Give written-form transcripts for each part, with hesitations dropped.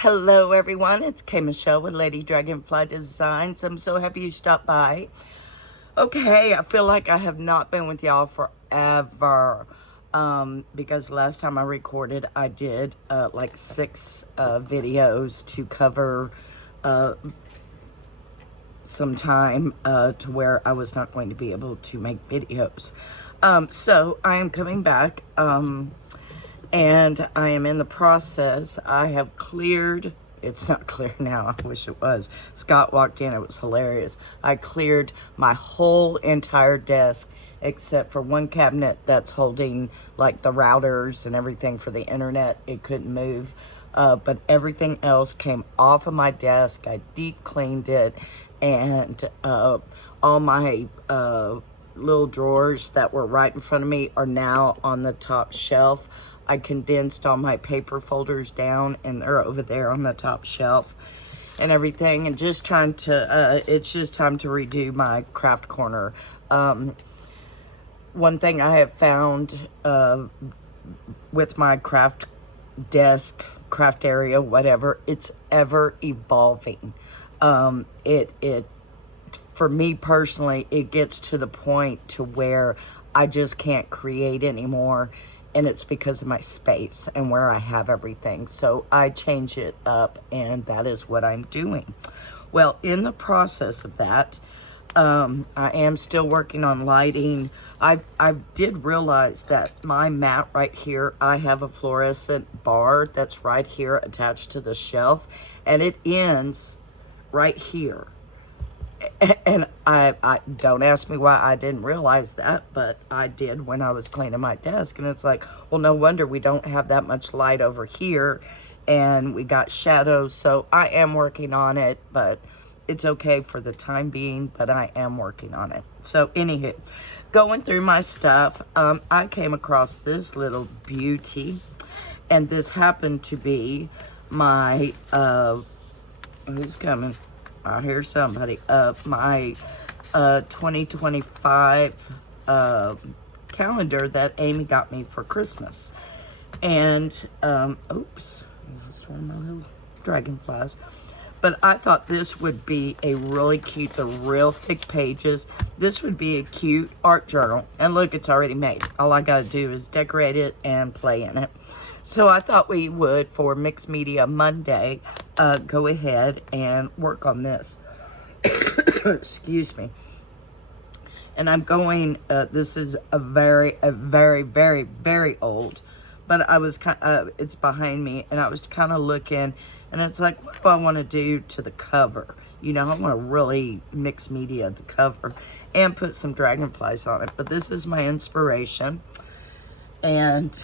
Hello everyone, it's K Michelle with Lady Dragonfly Designs. I'm so happy you stopped by. Okay, I feel like I have not been with y'all forever. Because last time I recorded, I did like 6 videos to cover some time to where I was not going to be able to make videos. So I am coming back. And I am in the process. I have cleared, it's not clear now, I wish it was. Scott walked in, it was hilarious. I cleared my whole entire desk except for one cabinet that's holding like the routers and everything for the internet. It couldn't move. But everything else came off of my desk. I deep cleaned it, and all my little drawers that were right in front of me are now on the top shelf. I condensed all my paper folders down, and they're over there on the top shelf and everything, and just trying to it's just time to redo my craft corner. One thing I have found with my craft desk, craft area, whatever, it's ever evolving. It for me personally, it gets to the point to where I just can't create anymore, and it's because of my space and where I have everything. So I change it up, and that is what I'm doing. Well, in the process of that, I am still working on lighting. I did realize that my mat right here, I have a fluorescent bar that's right here attached to the shelf, and it ends right here. And I don't ask me why I didn't realize that, but I did when I was cleaning my desk. And it's like, well, no wonder we don't have that much light over here, and we got shadows. So I am working on it, but it's okay for the time being, but I am working on it. So anywho, going through my stuff, I came across this little beauty, and this happened to be my, who's coming? I hear somebody. My 2025 calendar that Amy got me for Christmas. And, oops, I lost one of my little dragonflies. But I thought this would be a really cute, the real thick pages. This would be a cute art journal. And look, it's already made. All I gotta do is decorate it and play in it. So I thought we would, for Mixed Media Monday, go ahead and work on this. Excuse me. And I'm going, this is a very, very old, but I was kind of, it's behind me, and I was kind of looking, and it's like, what do I want to do to the cover? You know, I want to really mix media the cover and put some dragonflies on it. But this is my inspiration. And,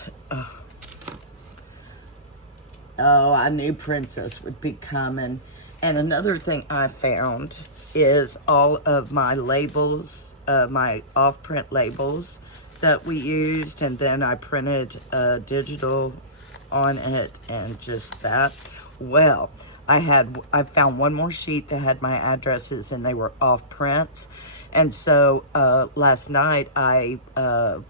oh, I knew Princess would be coming. And another thing I found is all of my labels, my off-print labels that we used, and then I printed digital on it, and just that. Well, I found one more sheet that had my addresses, and they were off prints. And so last night I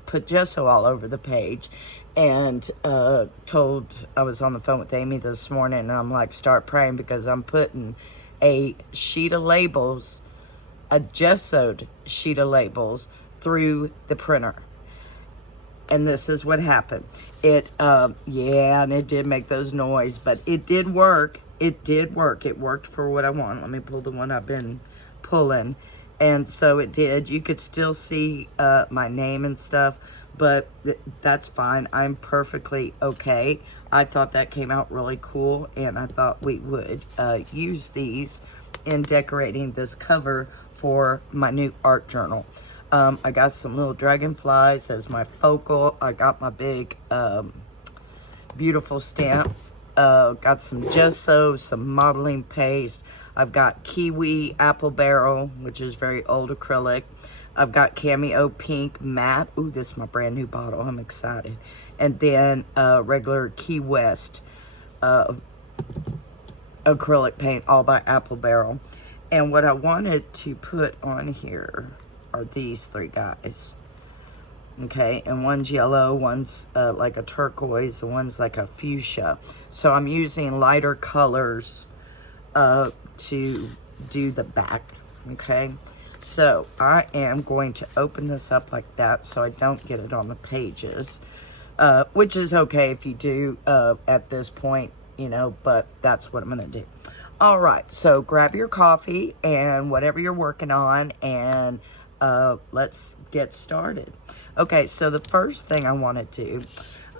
put gesso all over the page, and I was on the phone with Amy this morning, and I'm like, start praying, because I'm putting a sheet of labels, a gessoed sheet of labels, through the printer. And this is what happened. It, yeah, and it did make those noise, but it did work. It did work. It worked for what I want. Let me pull the one I've been pulling. And so it did. You could still see my name and stuff, but that's fine. I'm perfectly okay. I thought that came out really cool, and I thought we would use these in decorating this cover for my new art journal. I got some little dragonflies as my focal. I got my big beautiful stamp. Got some gesso, some modeling paste. I've got kiwi apple barrel, which is very old acrylic. I've got cameo pink matte. Ooh, this is my brand new bottle. I'm excited. And then regular Key West acrylic paint, all by Apple Barrel. And what I wanted to put on here are these 3 guys. Okay, and one's yellow, one's like a turquoise, and one's like a fuchsia. So I'm using lighter colors to do the back, okay? So I am going to open this up like that so I don't get it on the pages, which is okay if you do at this point, you know, but that's what I'm gonna do. All right, so grab your coffee and whatever you're working on, and let's get started. Okay, so the first thing I want to do,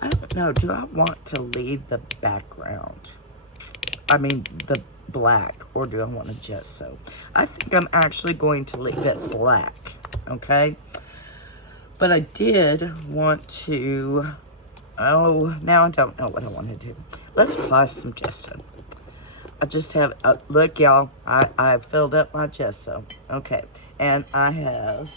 I don't know, do I want to leave the background? I mean, the black, or do I want to gesso? I think I'm actually going to leave it black, okay? But I did want to, oh, now I don't know what I want to do. Let's apply some gesso. I just have, look y'all, I filled up my gesso. Okay, and I have,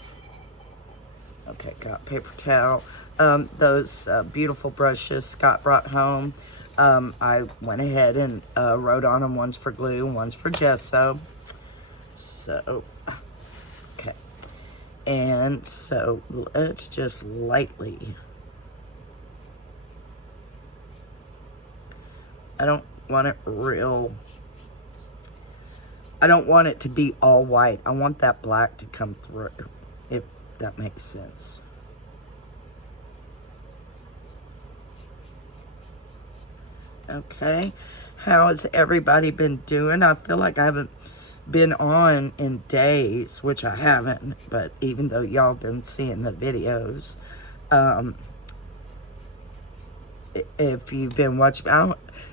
okay, got paper towel. Those beautiful brushes Scott brought home. I went ahead and wrote on them. One's for glue, one's for gesso. So, okay. And so let's just lightly. I don't want it real. I don't want it to be all white. I want that black to come through, if that makes sense. Okay, how has everybody been doing? I feel like I haven't been on in days, which I haven't, but even though y'all been seeing the videos, if you've been watching,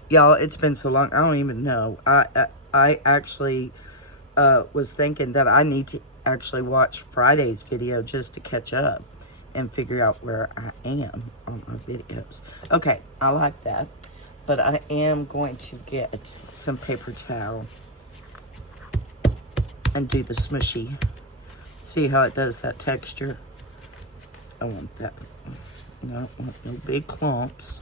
y'all, it's been so long, I don't even know. I actually was thinking that I need to actually watch Friday's video just to catch up and figure out where I am on my videos. Okay, I like that. But I am going to get some paper towel and do the smushy. See how it does that texture? I want that. No, I want no big clumps.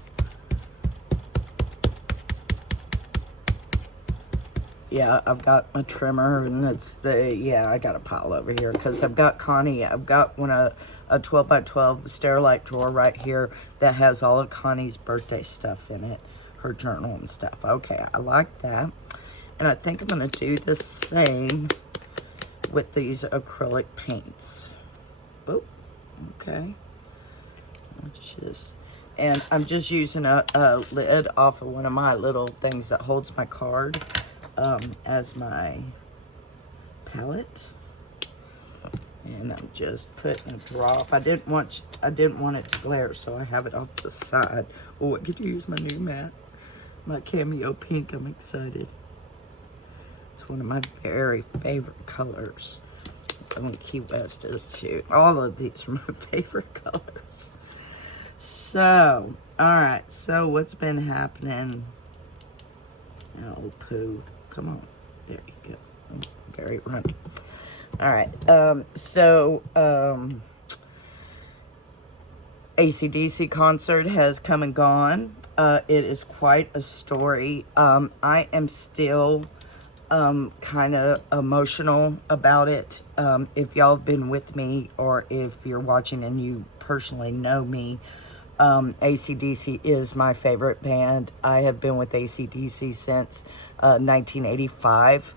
Yeah, I've got my trimmer, and it's the, yeah, I got a pile over here because I've got Connie. I've got a 12 by 12 Sterilite drawer right here that has all of Connie's birthday stuff in it. Her journal and stuff. Okay, I like that. And I think I'm going to do the same with these acrylic paints. Oh, okay. And I'm just using a lid off of one of my little things that holds my card as my palette. And I'm just putting a drop. I didn't want it to glare, so I have it off the side. Oh, I get to use my new mat. My cameo pink, I'm excited. It's one of my very favorite colors. And Key West is too. All of these are my favorite colors. So, all right. So what's been happening? Oh, poo. Come on. There you go. I'm very runny. All right. AC/DC concert has come and gone. It is quite a story. I am still kind of emotional about it. If y'all have been with me, or if you're watching and you personally know me, AC/DC is my favorite band. I have been with AC/DC since 1985,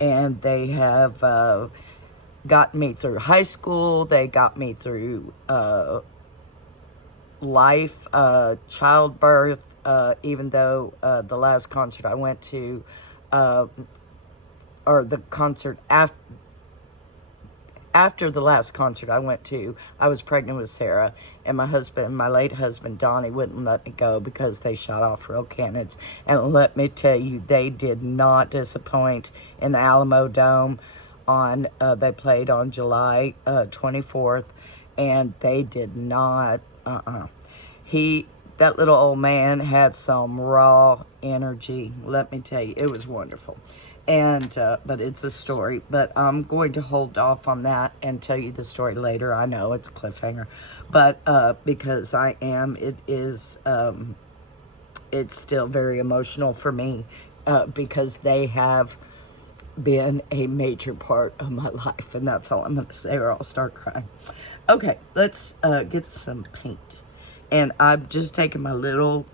and they have gotten me through high school. They got me through life, childbirth, even though the last concert I went to, or the concert after the last concert I went to, I was pregnant with Sarah, and my late husband, Donnie, wouldn't let me go because they shot off real cannons. And let me tell you, they did not disappoint in the Alamo Dome. They played on July 24th, and they did not, that little old man had some raw energy. Let me tell you, it was wonderful. And, but it's a story, but I'm going to hold off on that and tell you the story later. I know it's a cliffhanger, but, because it's still very emotional for me, because they have been a major part of my life, and that's all I'm going to say, or I'll start crying. Okay, let's get some paint. And I'm just taking my little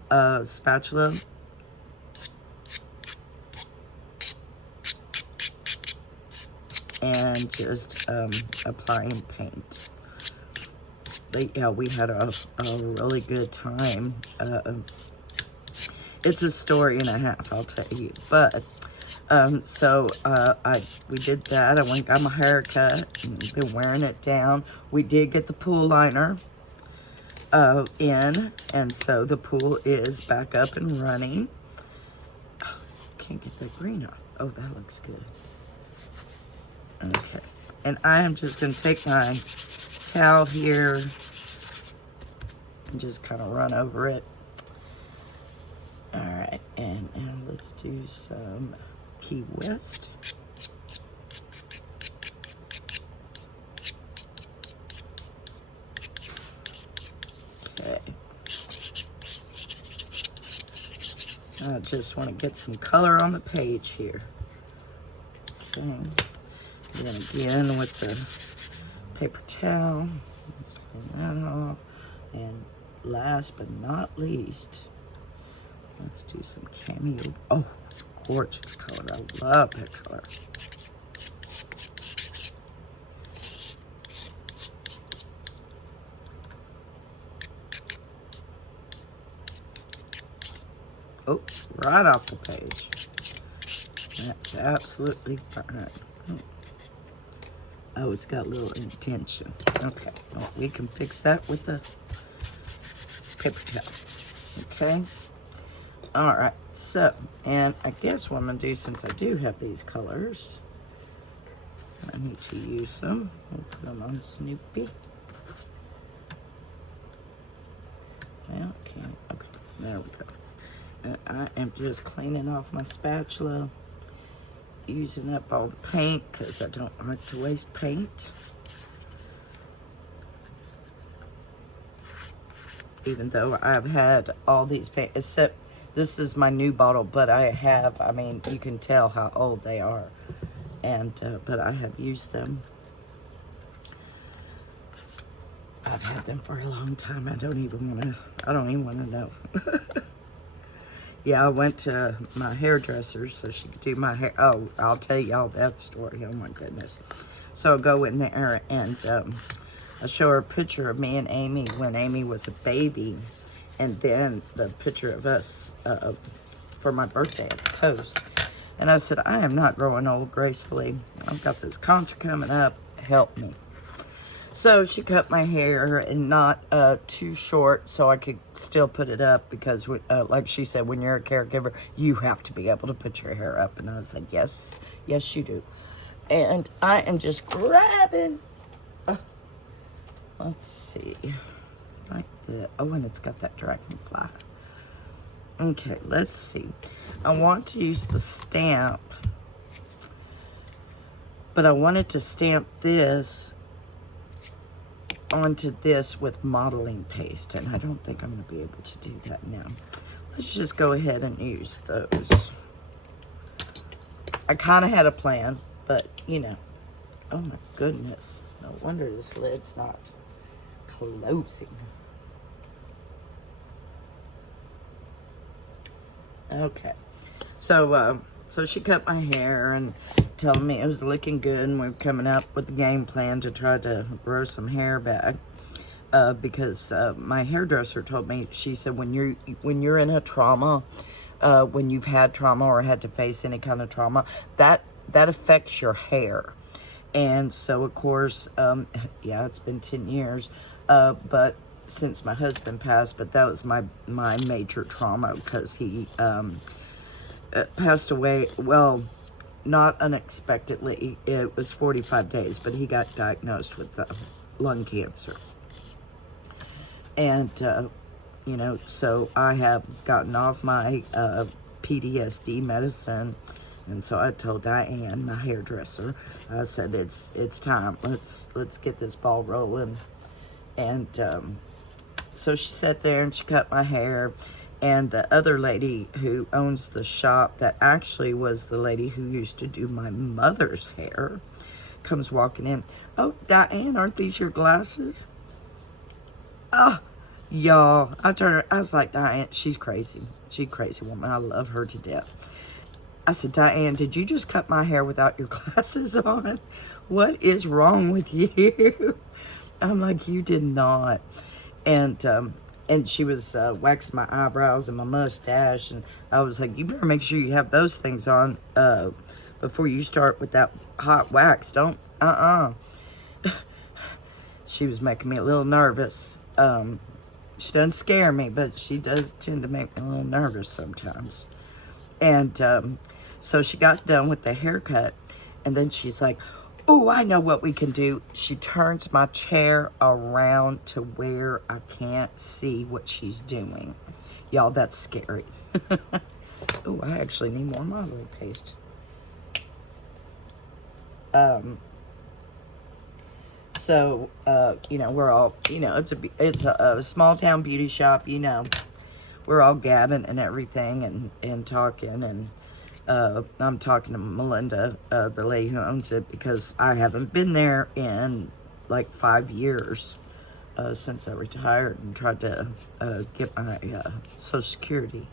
spatula and just applying paint. But yeah, we had a really good time. It's a story and a half, I'll tell you. But so we did that. I went and got my hair cut and been wearing it down. We did get the pool liner in, and so the pool is back up and running. Oh, can't get that green off. Oh, that looks good. Okay, and I am just gonna take my towel here and just kind of run over it. All right, and let's do some Key West. Okay. I just want to get some color on the page here. Okay. We're going to begin with the paper towel. Clean that off. And last but not least, let's do some cameo. Oh, gorgeous color. I love that color. Oh, right off the page. That's absolutely fine. Oh, it's got a little indentation. Okay, well, we can fix that with the paper towel. Okay. All right, so, and I guess what I'm gonna do, since I do have these colors, I need to use them. We'll put them on Snoopy. Okay, there we go. And I am just cleaning off my spatula, using up all the paint because I don't like to waste paint. Even though I've had all these paint, except this is my new bottle, but I mean, you can tell how old they are. And, but I have used them. I've had them for a long time. I don't even want to know. Yeah, I went to my hairdresser so she could do my hair. Oh, I'll tell y'all that story. Oh my goodness. So I go in there and I show her a picture of me and Amy when Amy was a baby. And then the picture of us for my birthday at the coast. And I said, I am not growing old gracefully. I've got this concert coming up. Help me. So she cut my hair and not too short so I could still put it up because, like she said, when you're a caregiver, you have to be able to put your hair up. And I was like, yes, yes, you do. And I am just grabbing, let's see, like that. Oh, and it's got that dragonfly. Okay, let's see. I want to use the stamp, but I wanted to stamp this onto this with modeling paste, and I don't think I'm going to be able to do that now. Let's just go ahead and use those. I kind of had a plan, but you know, oh my goodness, no wonder this lid's not closing. Okay, so so she cut my hair and told me it was looking good, and we're coming up with a game plan to try to grow some hair back. Because my hairdresser told me, she said, when you're in a trauma, when you've had trauma or had to face any kind of trauma, that affects your hair. And so of course, yeah, it's been 10 years, but since my husband passed, but that was my major trauma because he passed away. Well, not unexpectedly. It was 45 days, but he got diagnosed with lung cancer. And, you know, so I have gotten off my PTSD medicine. And so I told Diane, my hairdresser, I said, it's time. Let's get this ball rolling. And so she sat there and she cut my hair. And the other lady who owns the shop, that actually was the lady who used to do my mother's hair, comes walking in. Oh, Diane, aren't these your glasses? Oh, y'all. I was like, Diane, she's crazy. She's a crazy woman. I love her to death. I said, Diane, did you just cut my hair without your glasses on? What is wrong with you? I'm like, you did not. And she was waxing my eyebrows and my mustache, and I was like, you better make sure you have those things on before you start with that hot wax. Don't, She was making me a little nervous. She doesn't scare me, but she does tend to make me a little nervous sometimes. And so she got done with the haircut, and then she's like, oh, I know what we can do. She turns my chair around to where I can't see what she's doing. Y'all, that's scary. Oh, I actually need more modeling paste. So, we're all, it's a small town beauty shop, we're all gabbing and everything and talking, and I'm talking to Melinda, the lady who owns it, because I haven't been there in like 5 years since I retired and tried to get my Social Security.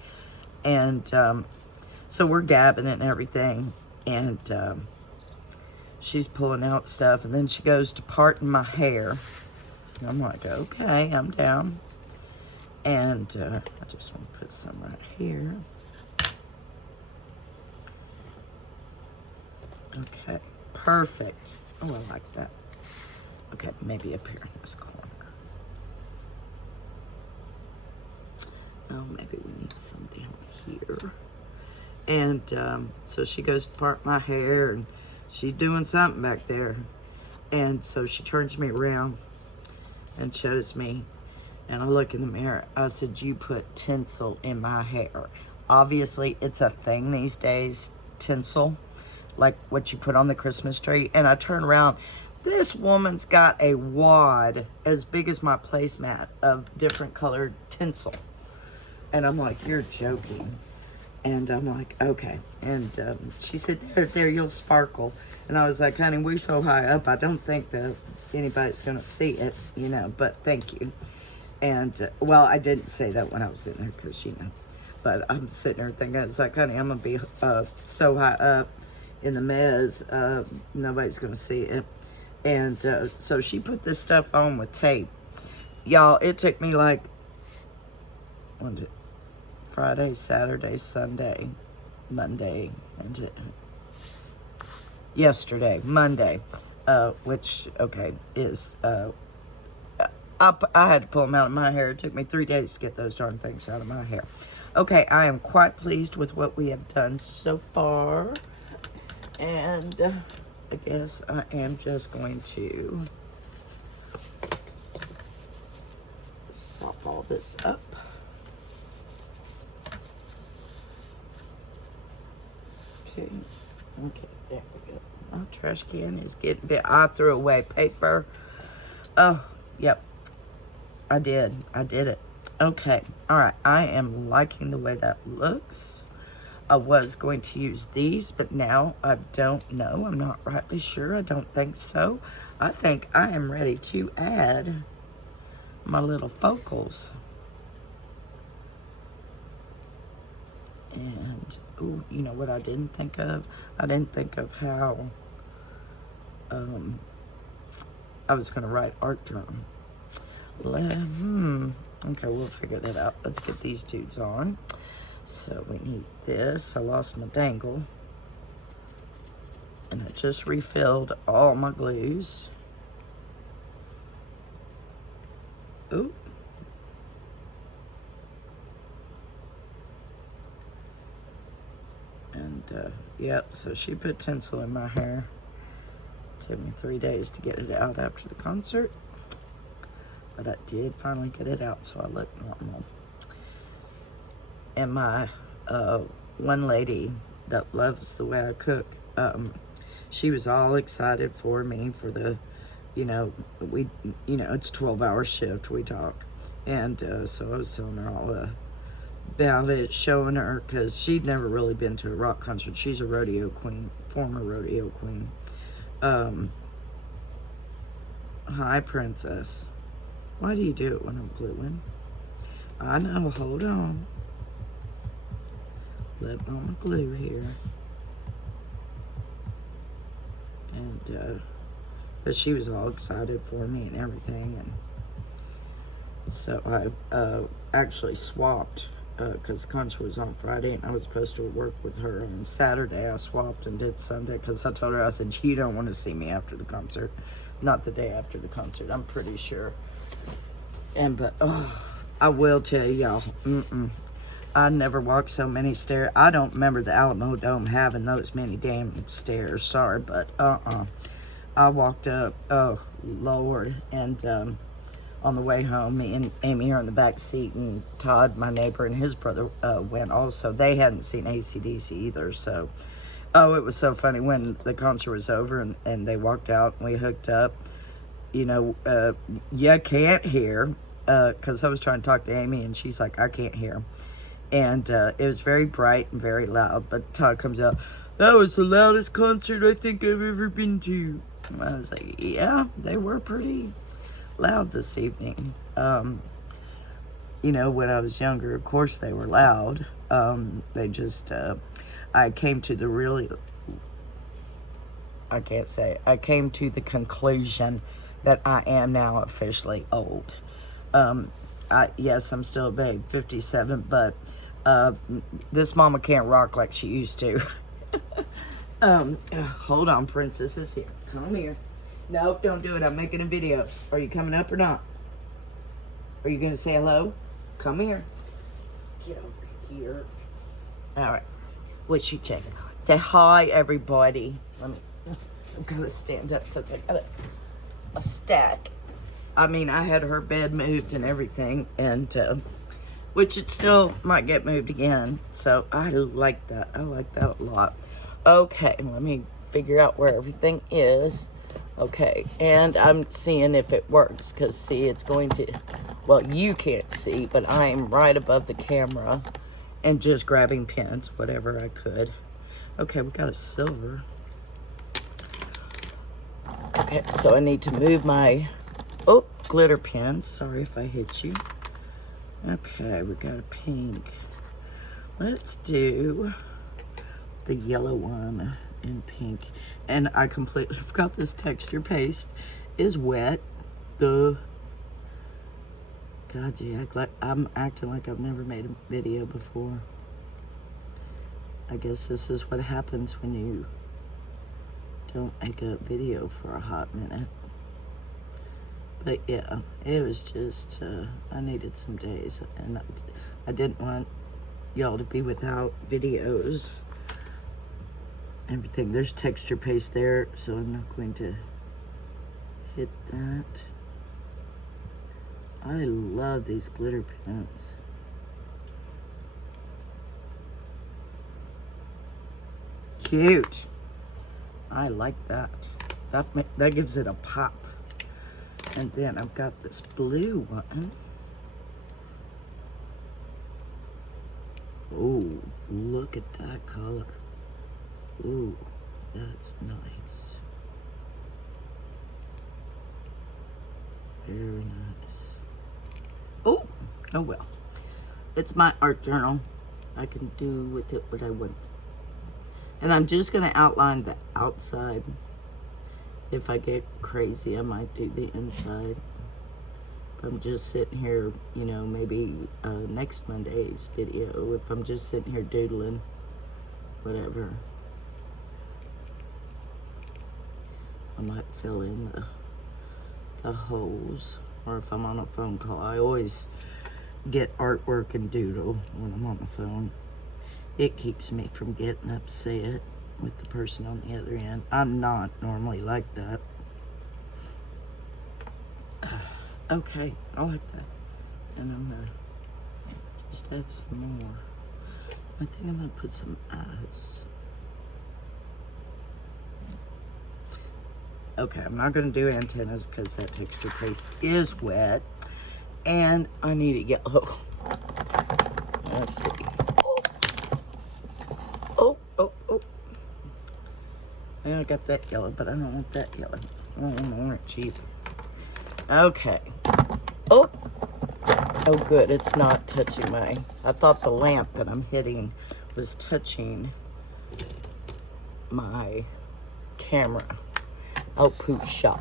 And so we're gabbing and everything, and she's pulling out stuff, and then she goes to parting my hair. And I'm like, okay, I'm down. And I just want to put some right here. Okay, perfect. Oh, I like that. Okay, maybe up here in this corner. Oh, maybe we need some down here. And so she goes to part my hair, and she's doing something back there. And so she turns me around and shows me. And I look in the mirror. I said, you put tinsel in my hair. Obviously, it's a thing these days, tinsel, like what you put on the Christmas tree. And I turn around. This woman's got a wad as big as my placemat of different colored tinsel. And I'm like, you're joking. And I'm like, okay. And she said, there, you'll sparkle. And I was like, honey, we're so high up, I don't think that anybody's going to see it, but thank you. And, well, I didn't say that when I was sitting there because, but I'm sitting there thinking, it's like, honey, I'm going to be so high up in the mezz, nobody's going to see it. And so she put this stuff on with tape. Y'all, it took me like, what was it? Friday, Saturday, Sunday, Monday, and yesterday, Monday, which, okay, is, I had to pull them out of my hair. It took me 3 days to get those darn things out of my hair. Okay, I am quite pleased with what we have done so far. And I guess I am just going to sop all this up. Okay, there we go. My trash can is getting big. I threw away paper. Oh, yep. I did it. Okay, all right. I am liking the way that looks. I was going to use these, but now I don't know. I'm not rightly sure. I don't think so. I think I am ready to add my little focals. And, ooh, you know what I didn't think of? I didn't think of how I was going to write art journal. Okay, we'll figure that out. Let's get these dudes on. So we need this. I lost my dangle. And I just refilled all my glues. Ooh. And, yep, so she put tinsel in my hair. It took me 3 days to get it out after the concert. But I did finally get it out, so I look normal. And my one lady that loves the way I cook, she was all excited for me for the, it's 12-hour shift, we talk. And so I was telling her all about it, showing her, because she'd never really been to a rock concert. She's a rodeo queen, former rodeo queen. Hi, princess. Why do you do it when I'm gluing? I know, hold on. Let mama glue here. And, but she was all excited for me and everything. And so I actually swapped, because the concert was on Friday and I was supposed to work with her on Saturday. I swapped and did Sunday because I told her, I said, you don't want to see me after the concert. Not the day after the concert, I'm pretty sure. But I will tell y'all, I never walked so many stairs. I don't remember the Alamo Dome having those many damn stairs. Sorry, but I walked up. Oh Lord! And on the way home, me and Amy are in the back seat, and Todd, my neighbor, and his brother went also. They hadn't seen AC/DC either, so. Oh, it was so funny when the concert was over and they walked out and we hooked up. You know, you can't hear, because I was trying to talk to Amy and she's like, I can't hear. And it was very bright and very loud. But Todd comes out, that was the loudest concert I think I've ever been to. And I was like, yeah, they were pretty loud this evening. You know, when I was younger, of course they were loud. They just... I came to the conclusion that I am now officially old. Yes, I'm still a babe, 57, but this mama can't rock like she used to. Hold on, princess is here. Come here. Nope, don't do it. I'm making a video. Are you coming up or not? Are you gonna say hello? Come here. Get over here. All right. What's she checking? Say hi, everybody. I've got to stand up because I got a stack. I mean, I had her bed moved and everything, and which it still might get moved again. So I like that. I like that a lot. Okay, let me figure out where everything is. Okay, and I'm seeing if it works because, see, it's going to, well, you can't see, but I am right above the camera. And just grabbing pins, whatever I could. Okay, we got a silver. Okay, so I need to move my, glitter pins. Sorry if I hit you. Okay, we got a pink. Let's do the yellow one in pink. And I completely forgot this texture paste is wet. Duh. God, you act like I'm acting like I've never made a video before. I guess this is what happens when you don't make a video for a hot minute. But yeah, it was just, I needed some days, and I didn't want y'all to be without videos. Everything, there's texture paste there, so I'm not going to hit that. I love these glitter pens. Cute. I like that. That gives it a pop. And then I've got this blue one. Oh, look at that color. Ooh, that's nice. Very nice. Oh well. It's my art journal. I can do with it what I want. And I'm just going to outline the outside. If I get crazy, I might do the inside. If I'm just sitting here, you know, maybe next Monday's video, if I'm just sitting here doodling, whatever, I might fill in the holes. Or if I'm on a phone call, I always get artwork and doodle when I'm on the phone. It keeps me from getting upset with the person on the other end. I'm not normally like that. Okay, I like that. And I'm gonna just add some more. I think I'm gonna put some eyes. Okay, I'm not gonna do antennas because that texture paste is wet. And I need it yellow. Let's see. Oh. Yeah, I got that yellow, but I don't want that yellow. I don't want orange either. Okay. Oh! Oh, good. It's not touching my... I thought the lamp that I'm hitting was touching my camera. Oh, poosha.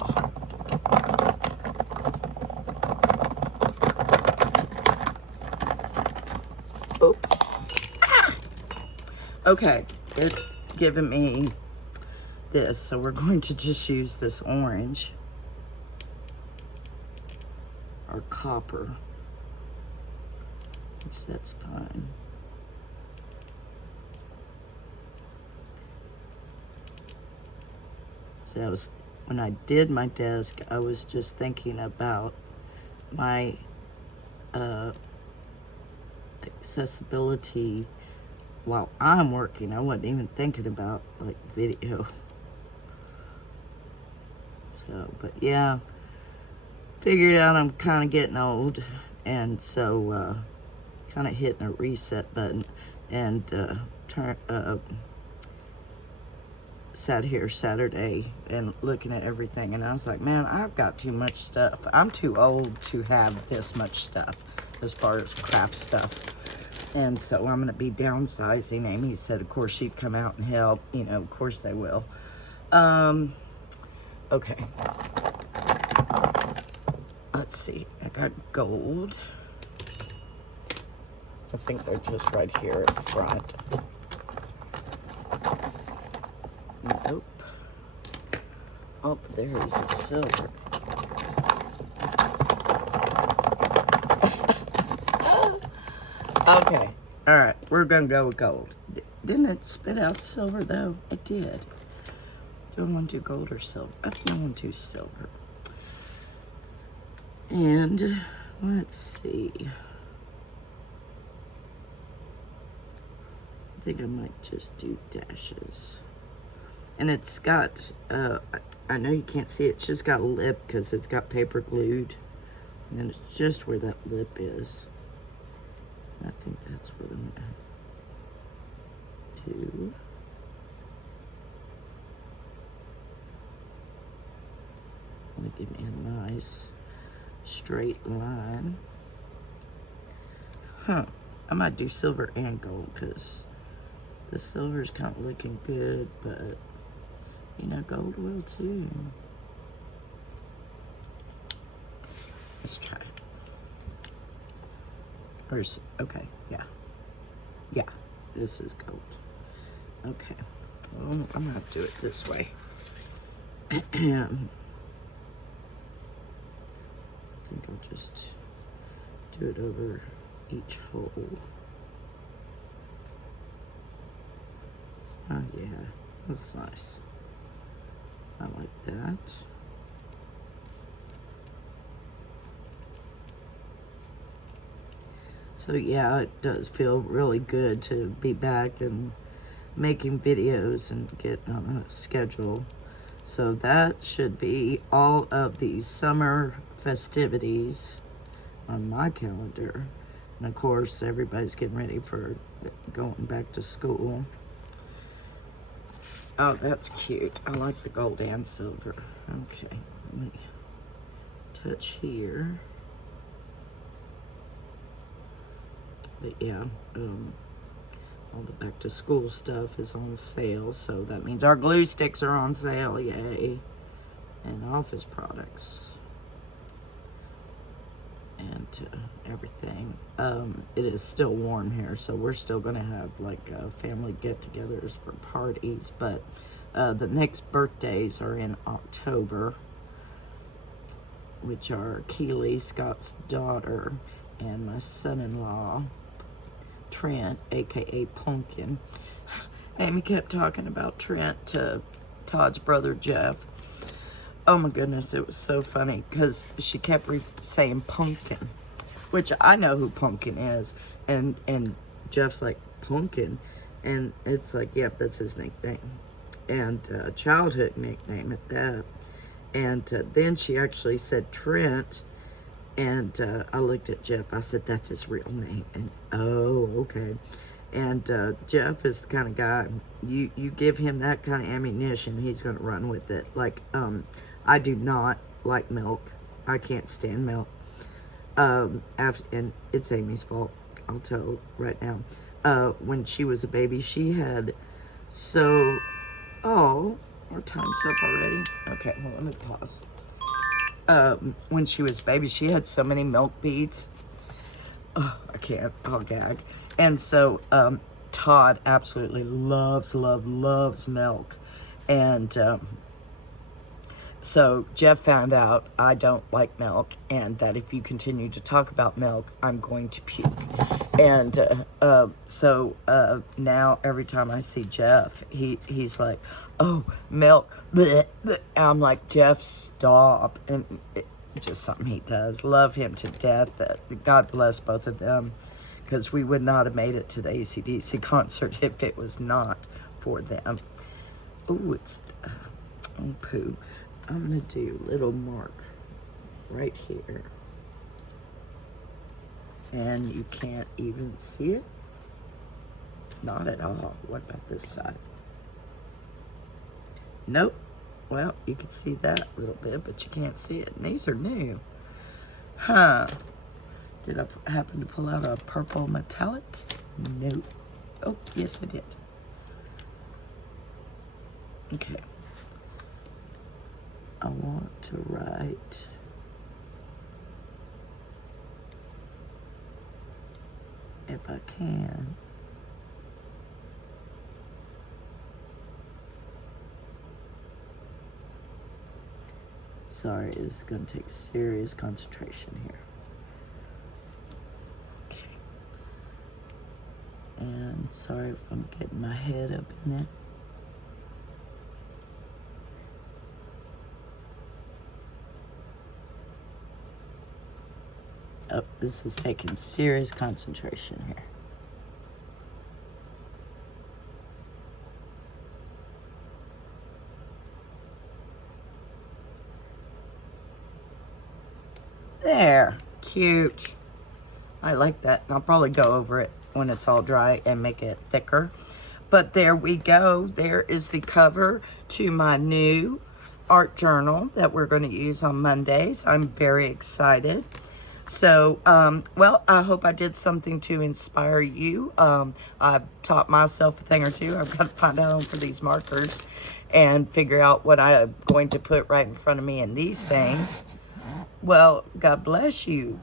Oops. Ah! Okay. It's giving me this, so we're going to just use this orange or copper, which that's fine. So when I did my desk, I was just thinking about my accessibility while I'm working. I wasn't even thinking about like video. So, but yeah, figured out I'm kind of getting old, and so kind of hitting a reset button, and sat here Saturday and looking at everything, and I was like, man, I've got too much stuff. I'm too old to have this much stuff as far as craft stuff. And so I'm going to be downsizing. Amy said, of course, she'd come out and help. You know, of course they will. Okay. Let's see. I got gold. I think they're just right here in front. Nope. Oh, there's a silver. Okay. All right. We're going to go with gold. Didn't it spit out silver, though? It did. Do I want to do gold or silver? I think I want to do silver. And let's see. I think I might just do dashes. And it's got, I know you can't see it, it's just got a lip because it's got paper glued. And it's just where that lip is. I think that's what I'm going to do. I'm going to give me a nice straight line. Huh. I might do silver and gold because the silver's kind of looking good, but you know, gold will too. Let's try it. Or is, okay, yeah. Yeah, this is gold. Okay. Well, I'm gonna have to do it this way. And I think I'll just do it over each hole. Oh yeah, that's nice. I like that. So yeah, it does feel really good to be back and making videos and getting on a schedule. So that should be all of these summer festivities on my calendar. And of course, everybody's getting ready for going back to school. Oh, that's cute. I like the gold and silver. Okay, let me touch here. But yeah, all the back to school stuff is on sale, so that means our glue sticks are on sale, yay. And office products. And everything. It is still warm here, so we're still gonna have like family get-togethers for parties, but the next birthdays are in October, which are Keely, Scott's daughter, and my son-in-law, Trent, aka Pumpkin. Amy kept talking about Trent to Todd's brother Jeff. Oh my goodness, it was so funny because she kept saying Pumpkin, which I know who Pumpkin is, and Jeff's like, Pumpkin, and it's like, yep, that's his nickname, and childhood nickname at that. And then she actually said Trent, and I looked at Jeff. I said, that's his real name. And oh, okay. And Jeff is the kind of guy, you give him that kind of ammunition, he's going to run with it. Like, I do not like milk. I can't stand milk. And it's Amy's fault. I'll tell right now. When she was a baby, she had oh, our time's up already. Okay, well, let me pause. When she was a baby, she had so many milk beads. Oh, I can't, I'll gag. And so, Todd absolutely loves milk. And, so Jeff found out I don't like milk, and that if you continue to talk about milk, I'm going to puke. And so now every time I see Jeff, he's like, oh, milk. Bleh, bleh. I'm like, Jeff, stop. And it's just something he does. Love him to death. God bless both of them, because we would not have made it to the AC/DC concert if it was not for them. Oh, it's oh, poo. I'm going to do a little mark right here. And you can't even see it? Not at all. What about this side? Nope. Well, you can see that a little bit, but you can't see it. And these are new. Huh. Did I happen to pull out a purple metallic? Nope. Oh, yes I did. Okay. I want to write if I can. Sorry, this is going to take serious concentration here. Okay. And sorry if I'm getting my head up in it. Oh, this is taking serious concentration here. There, cute. I like that. I'll probably go over it when it's all dry and make it thicker. But there we go. There is the cover to my new art journal that we're going to use on Mondays. I'm very excited. So, well, I hope I did something to inspire you. I've taught myself a thing or two. I've got to find out for these markers and figure out what I'm going to put right in front of me in these things. Well, God bless you.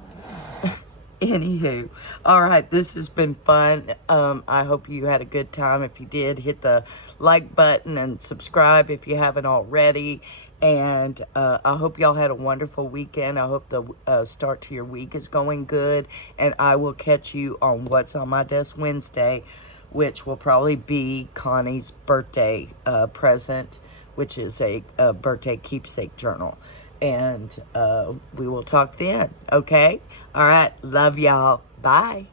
Anywho, all right, this has been fun. I hope you had a good time. If you did, hit the like button and subscribe if you haven't already. And I hope y'all had a wonderful weekend. I hope the start to your week is going good. And I will catch you on What's on My Desk Wednesday, which will probably be Connie's birthday present, which is a birthday keepsake journal. And we will talk then, okay? All right, love y'all. Bye.